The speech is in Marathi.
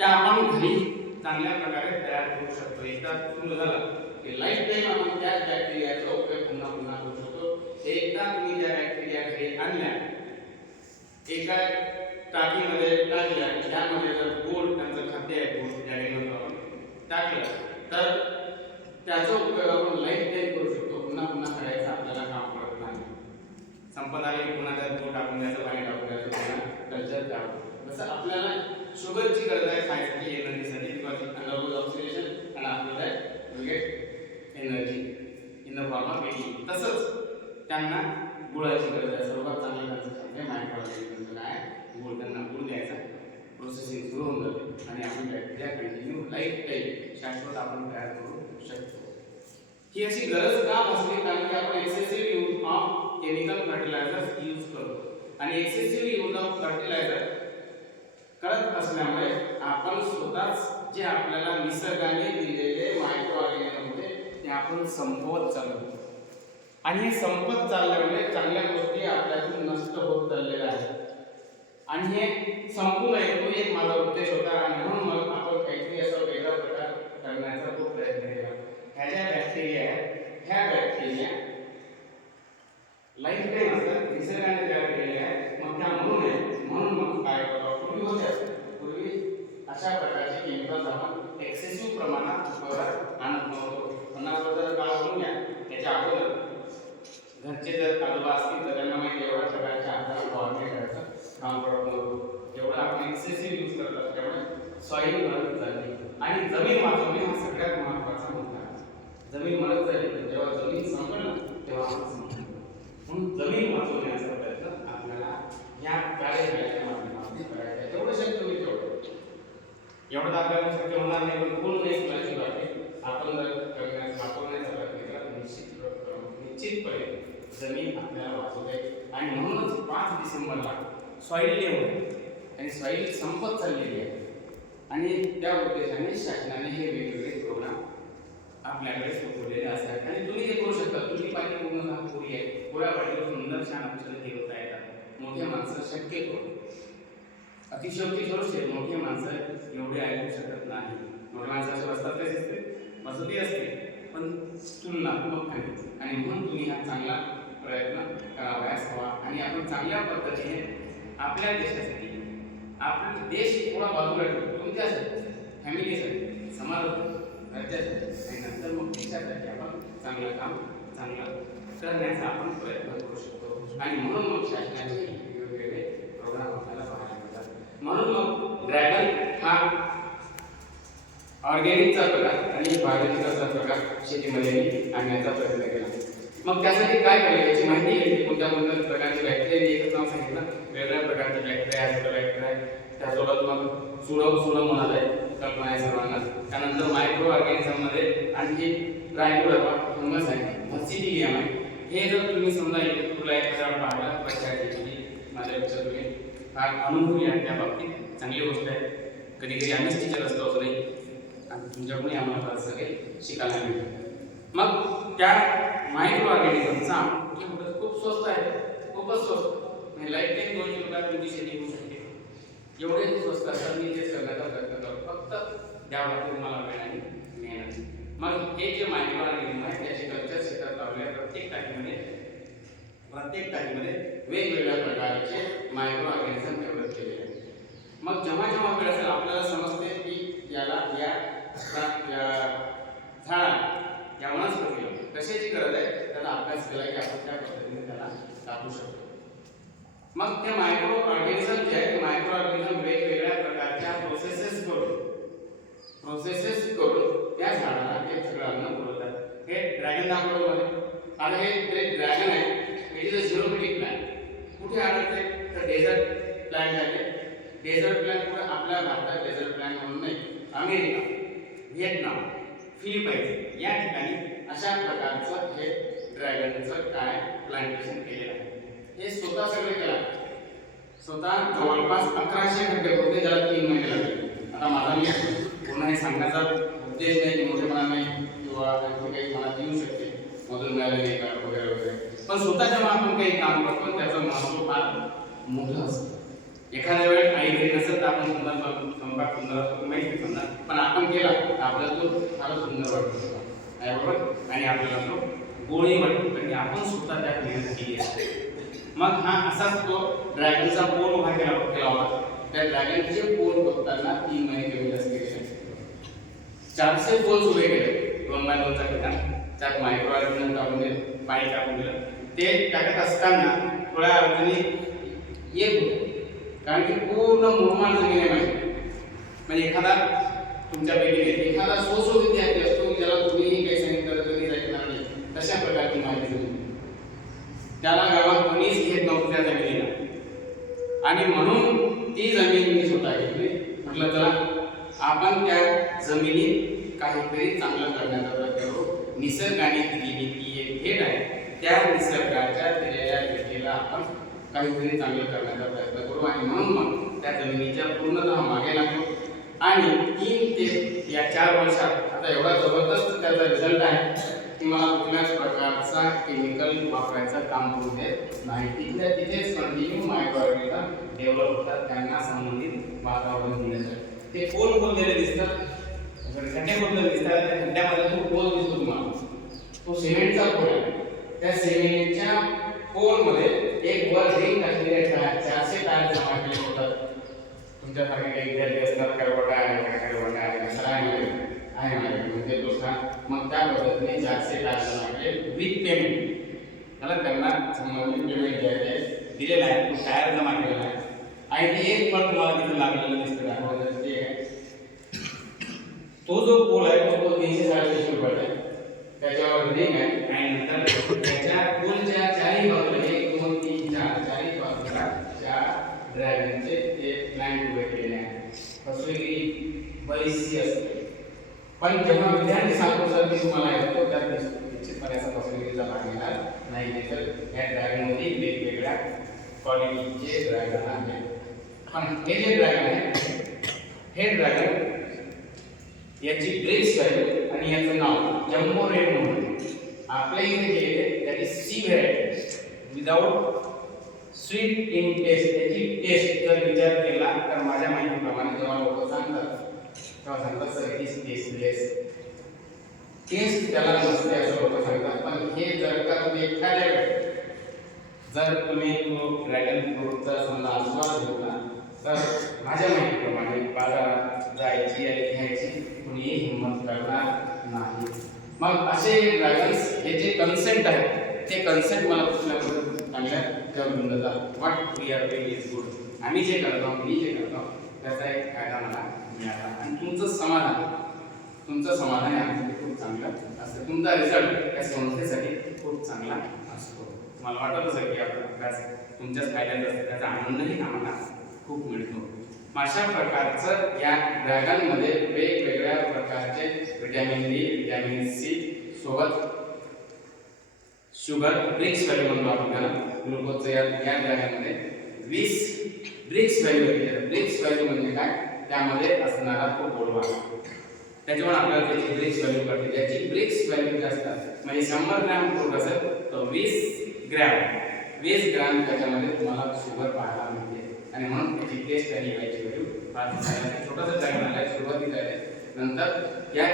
त्या आपण घरी चांगल्या प्रकारे तयार करू शकतो. एकदा सुरू झालं की लाईफ टाईम आपण त्या बॅक्टेरियाचा उपयोग पुन्हा पुन्हा करू शकतो. एकदा तुम्ही त्या बॅक्टेरिया घरी आणल्या, एका टाकीमध्ये टाकल्या, त्यामध्ये जर गोड त्यांचं खाद्य आहे, गोड त्याने टाकलं तर त्याचा उपयोग आपण लाईफ टाईम करू शकतो. पुन्हा पुन्हा करायचं आपल्याला काम पडत नाही. संपत आले की पुन्हा त्यात दूध टाकून द्यायचं, पाणी टाकून द्यायचं, पुन्हा कल्चर करावं. जसं आपल्याला शुगरची गरज आहे खायसाठी, एनर्जीसाठी, बिकॉज अंडरगोज ऑक्सिडेशन आणि आपल्याला we get energy in the form of ATP. तसंच त्यांना गुळाची गरज आहे. सर्वात चांगलं त्यांचं सांगते मायक्रोऑर्गॅनिझमचं काय, गुळ. त्यांना गुळ द्यायचा, प्रोसेसिंग सुरू होऊन जाते आणि आपण बॅक्टेरिया कंटिन्यू लाईफ टाईम शाश्वत आपण तयार करू शकतो. ही अशी गरज का असली, कारण की आपण excessive use of chemical fertilisers use करतो आणि एक्सेसिव्ह यूज ऑफ फर्टिलायझर करत असल्यामुळे आपण स्वतःच जे आपल्याला निसर्गाने दिलेले मायक्रो ऑर्गॅनिझम होते ते आपण संपवत चाललो आणि हे संपत चालल्यामुळे चांगल्या गोष्टी आपल्यातून नष्ट होत चाललेल्या आहेत आणि हे संपू नये तो एक माझा उद्देश होता आणि म्हणून मग आपण काहीतरी असा वेगळा प्रकार करण्याचा खूप प्रयत्न केला. ह्या ज्या बॅक्टेरिया आहेत, ह्या बॅक्टेरिया लाईफ टाईम असतात, निसर्गाने तयार केलेल्या आहेत. मग त्या म्हणून मग काय करतो, पूर्वी अशा प्रकारचे केमिकल्स आपण एक्सेसिव्ह प्रमाणात उपयोगात आणत नव्हतो. 50 वर्षाचा काळ होऊन घ्या, त्याच्या अगोदर घरचे जर आजोबा असतील तर त्यांना माहिती एवढ्या प्रकारच्या हाताला फवारणी करायचं काम पडत नव्हतं. जेवढं आपण एक्सेसिव्ह यूज करत असल्यामुळे सॉईल मरत झाली आणि जमीन वाचवणे हा सगळ्यात महत्त्वाचा मुद्दा आहे. जमीन मरत झाली, जेव्हा जमीन संपलं तेव्हा आपण संपलं. म्हणून जमीन वाचवण्याचा प्रयत्न आपल्याला या कार्यक्रमाच्या माध्यमातून करायचा आहे. जेवढं शक्य होईल तेवढं. एवढं आपल्याला शक्य होणार नाही, पण पूर्ण एक क्लासची बाबतीत आपण जर करण्याचा वाचवण्याचा प्रयत्न केला निश्चितपणे जमीन आपल्याला वाचवते. आणि म्हणूनच 5 डिसेंबरला सॉईल डे होते आणि सॉईल संपत चाललेली आहे आणि त्या उद्देशाने शासनाने हे वेगवेगळे प्रोग्राम आपल्याकडे सुचवलेले असतात आणि तुम्ही हे करू शकता. तुम्ही पाणी पूर्ण पुरी आहे, पुऱ्या पाठीवर सुंदर छान औषधं ठेवता येतात. मोठे माणसं शक्य करून अतिशयोक्ती करू मोठी माणसं एवढे ऐकू शकत नाही. मोठ्या माणसाच्या बसतात कसे असते, वसती असते, पण तुलनात्मक नाही. आणि म्हणून तुम्ही हा चांगला प्रयत्न करावयास हवा आणि आपण चांगल्या पद्धतीने आपल्या देशासाठी, आपला देश थोडा बाजूला ठेवू, तुमच्यासाठी, फॅमिलीसाठी, समाजासाठी, राज्यासाठी आणि नंतर मग देशासाठी आपण चांगलं काम करण्याचा आपण प्रयत्न करू शकतो. आणि म्हणून मग शासनाचे वेगवेगळे प्रोग्राम आपल्याला पाहायला मिळतात. म्हणून मग ड्रॅगन हा ऑर्गॅनिकचा प्रकार आणि बायोलॉजिकलचा प्रकार शेतीमध्ये आणण्याचा प्रयत्न केला. मग त्यासाठी काय केलं याची माहिती घेतली. कोणत्या प्रकारचे बॅक्टेरिया, एकच नाव सांगितलं, वेगवेगळ्या प्रकारचे बॅक्टेरिया आहेत. त्यासोबत मग सुडो म्हणत आहे, कल्पना आहे सर्वांना. त्यानंतर मायक्रो ऑर्गॅनिझममध्ये आणखी ट्रायकोडर्मा फंगस आहे, बसिडियम आहे. हे जर तुम्ही समजा तुला एखादा पाहिला माझ्यापेक्षा तुम्ही फार अनुभवी आहे त्या बाबतीत, चांगली गोष्ट आहे. कधी कधी आम्हीच टीचर असतो असं नाही, आणि तुमच्याकडून आम्हाला सगळे शिकायला मिळतं. मग त्या मायक्रो ऑर्गॅनिझमचा खूप स्वस्त आहे, खूपच स्वस्त. म्हणजे लाईफ टाईम 200 रुपयात तुमची शेती होऊ शकते. एवढे स्वस्त असतात. मी तेच करण्याचा प्रयत्न करतो, फक्त द्यावं लागते तुम्हाला वेळ आणि मेहनत. मग हे जे मायक्रो ऑर्गॅनिझम आहे त्याचे कल्चर क्षेत्रात लावलेल्या प्रत्येक टाकीमध्ये वेगवेगळ्या प्रकारचे मायक्रो ऑर्गॅनिझम डेव्हलप केलेले आहेत. मग जेव्हा वेळ असेल आपल्याला समजते की याला या झाडाला, या वनस्पतीला कशाची गरज आहे, त्याचा अभ्यास केला की आपण त्या पद्धतीने त्याला टाकू शकतो. मग ते मायक्रो ऑर्गॅनिझम जे आहे, मायक्रो ऑर्गॅनिझम वेगवेगळ्या प्रकारच्या प्रोसेसेस करून त्या झाडाला ते सगळं अन्न पुरवतात. हे ड्रॅगन दाखवलं मध्ये. आता हे ड्रॅगन आहे, इट इज अ झिरोफिटिक प्लांट. कुठे आढळते तर डेझर्ट प्लांट आहे. डेझर्ट प्लांट कुठे आपल्या भारतात डेझर्ट प्लांट म्हणून नाही, अमेरिका, व्हिएतनाम, फिलिपाईन्स या ठिकाणी अशा प्रकारचं हे ड्रॅगनचं काय प्लांटेशन केलेलं आहे. हे स्वतः सगळं केलं. स्वतः जवळपास 1100 खड्डे होते, ज्याला 3 महिने लागले. आता माझा मी पुन्हा हे सांगण्याचा उद्देश नाही, मोठेपणा नाही किंवा आणखी काही मनात येऊ शकते मधून मिळाले नाही का वगैरे. पण स्वतः जेव्हा आपण काही काम करतो त्याचं महत्त्व फार मोठं असतं. एखाद्या वेळेस आई घरी नसेल तर आपण स्वयंपाक सुंदर असतो माहिती समजा, पण आपण केला तर आपल्याला तो फार सुंदर वाटतो आहे बरोबर, आणि आपल्याला तो गोळी वाटतो कारण आपण स्वतः त्यात मेहनत केली असते. मग हा असाच तो ड्रॅगनचा पोल उभा केला होता. त्या ड्रॅगनचे पोल बघताना 3 महिने कमी जास्त केले, 400 पोल्स उभे केले 2x2चा ठिकाण, त्यात मायक्रो ऑर्गॅनिझम टाकून दिले, पाणी टाकून दिलं. ते टाकत असताना थोड्या अडचणी येत होत्या कारण की पूर्ण मुरमाड जमीन आहे माझी. म्हणजे एखादा तुमच्यापैकी एखादा सोसो विद्यार्थी असतो ज्याला तुम्हीही काही सांगितलं तर कधीच ऐकणार नाही, तशा प्रकारची माहिती होती. त्याला गावात कोणीच घेत नव्हतं त्या जमिनीला, आणि म्हणून ती जमीन मी स्वतः घेतली. म्हटलं चला आपण त्या जमिनीत काहीतरी चांगलं करण्याचा प्रयत्न करू. निसर्गाने दिलेली ती एक भेट आहे, त्या निसर्गाच्या दिलेल्या भेटीला आपण काहीतरी चांगलं करण्याचा प्रयत्न करू. आणि म्हणून मग त्या जमिनीच्या पूर्णतः मागे लागलो आणि 3 ते या 4 वर्षात आता एवढा जबरदस्त त्याचा रिझल्ट आहे की मला कुठल्याच प्रकारचा केमिकल वापरायचं काम करू देत नाही. तिथल्या तिथेच कंटिन्यू मायक्रोऑर्गॅनिझम डेव्हलप होतात, त्यांना संबंधित वातावरण दिलं. ते पोल खोदलेले दिसतात, खड्डे खोदलेले दिसतात, त्या खड्ड्यामध्ये तो पोल दिसतो तुम्हाला, तो सिमेंटचा पोल आहे. त्या सिमेंटच्या पोलमध्ये एक वर रिंग टाकलेली आहे, 400 टायर जमा केले होतात. तुमच्यासारखे काही विद्यार्थी असतात, करवटा आहे म्हणजे दुसरा, मग त्या पद्धतीने 400 टायर जमा केले विथ पेमेंट. मला त्यांना संबंधित पेमेंट द्यायचे दिलेला आहे, तो टायर जमा केलेला आहे. आणि ते एक पण तुम्हाला तिथे लागलेलं दिसतं दाखवायचं ते आहे. तो जो पोल आहे तो 300-450 रुपयाचा आहे, त्याच्यावर रिंग आहे. आणि नंतर त्याच्या पोलच्या चारही बाजूला 1 2 3 4 चारही बाजूला 4 ड्रॅगनचे ते प्लॅन्ट उभे केलेले आहेत. फसवेगिरी बरीचशी असते, पण जेव्हा विद्यार्थी सांगतो सर मी तुम्हाला येतो त्यात निश्चितपणे असा फसवेगिरीचा भाग येणार नाही. तर या ड्रॅगनमध्ये वेगवेगळ्या क्वालिटीचे ड्रॅगन आहेत. पण हे जे ड्रॅगन आहे, हे ड्रॅगन याची ब्रेक्स व्हॅल्यू आणि याचं नाव जम्बो रेड म्हणून आपल्या इथे जे आहे त्याची C variety without sweet in taste. त्याची टेस्ट जर विचार केला तर माझ्या माहितीप्रमाणे जेव्हा लोक सांगतात तेव्हा सांगतात sir it is tasteless. Taste त्याला नसते असं लोक सांगतात, पण हे जर का तुम्ही एखाद्या वेळेस जर तुम्ही तो ड्रॅगन फ्रूटचा समजा आस्वाद घेतला तर माझ्या माहितीप्रमाणे बाजारात जायची आणि घ्यायची कुणीही हिंमत करणार नाही. मग असे ड्रॅगन्स हे जे कन्सेंट आहे ते कन्सेंट मला कुठल्या पद्धतीने चांगल्या करून देतात. What we are doing is good. आम्ही जे करतो, मी जे करतो त्याचा एक फायदा मला मिळाला. आणि तुमचं समाधान आमच्यासाठी खूप चांगलं असतं. तुमचा रिझल्ट या संस्थेसाठी खूप चांगला असतो. मला वाटत असेल की आपला अभ्यास तुमच्याच फायद्याचा असतो, त्याचा आनंदही आम्हाला खूप मिळतो. अशा प्रकारचं या ड्रॅगनमध्ये वेगवेगळ्या प्रकारचे व्हिटॅमिन डी, व्हिटॅमिन सी सोबत शुगर ब्रिक्स व्हॅल्यू म्हणतो आपण त्याला. ग्लुकोजचं या ड्रॅगनमध्ये 20 ब्रिक्स व्हॅल्यू आहे. ब्रिक्स व्हॅल्यू म्हणजे काय, त्यामध्ये असणारा तो गोडवा, त्याच्यामुळे आपल्याला त्याची ब्रिक्स व्हॅल्यू कळते. ज्याची ब्रिक्स व्हॅल्यू जास्त म्हणजे 100 ग्रॅम फ्रूट असेल तर 20 ग्रॅम त्याच्यामध्ये तुम्हाला शुगर पाहायला मिळते. आणि म्हणून त्याची टेस्ट आणि याची व्हॅल्यू फार छोटासा ड्रॅगन आला सुरुवातीला आहे. नंतर या